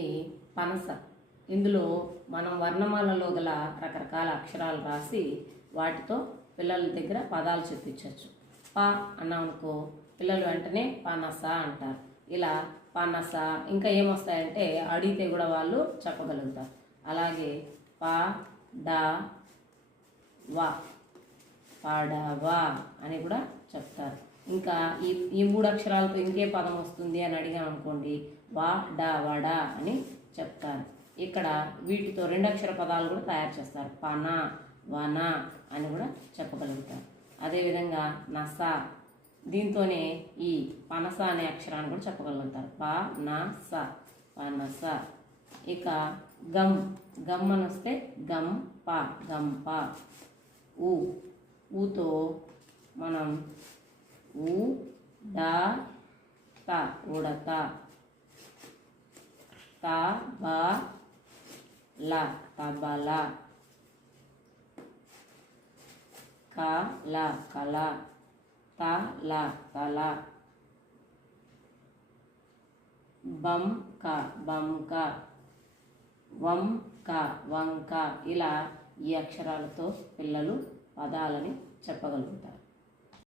ఇది పనస. ఇందులో మనం వర్ణమాలలో గల రకరకాల అక్షరాలు రాసి వాటితో పిల్లల దగ్గర పదాలు చెప్పించవచ్చు. ప అన్నామనుకో పిల్లలు వెంటనే పనస అంటారు. ఇలా పనస ఇంకా ఏమొస్తాయంటే అడిగితే కూడా వాళ్ళు చెప్పగలుగుతారు. అలాగే ప డ వ, పడవ అని కూడా చెప్తారు. ఇంకా ఈ మూడు అక్షరాలతో ఇంకే పదం వస్తుంది అని అడిగామనుకోండి, వా డ వడ అని చెప్తారు. ఇక్కడ వీటితో 2 అక్షర పదాలు కూడా తయారు చేస్తారు. పన వన అని కూడా చెప్పగలుగుతారు. అదేవిధంగా నస, దీంతోనే ఈ పనస అనే అక్షరాన్ని కూడా చెప్పగలుగుతారు. ప న స, పనస. ఇక గమ్, గమ్ అని వస్తే గంప, గంప. ఊ, ఊతో మనం ఊ డ త, ఉడత. త బ ల, తబల. క ల, కల. త ల, తల. బం క, బంక. వం క, వంక. ఇలా ఈ అక్షరాలతో పిల్లలు పదాలని చెప్పగలుగుతారు.